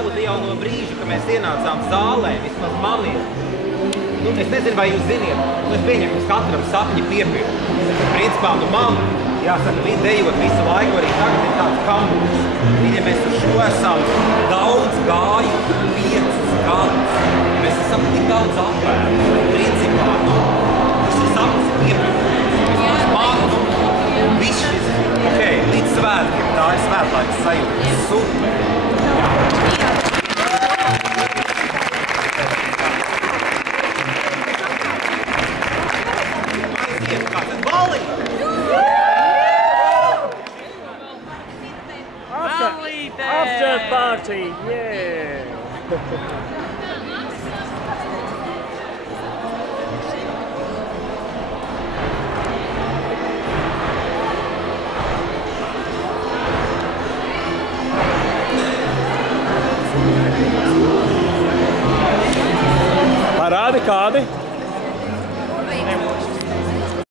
Elda jau no brīža, kad mēs ienācām zālē, vismaz man ir. Nu, es nezinu, vai jūs ziniet, es pieņemu, ka katram sapņi piepildu. Principā, man, jāsaka, dejot visu laiku, arī tagad ir tāds kambūrs. Ja mēs uz šo esam daudz gāju, 5 gadus. Mēs esam tik daudz apvērti. Principā, šis sapnis ir piepildīts. Man, viss šis, līdz svētkiem, tā ir svētlaiks sajūta. Super! After party, yeah! Parādi kādi?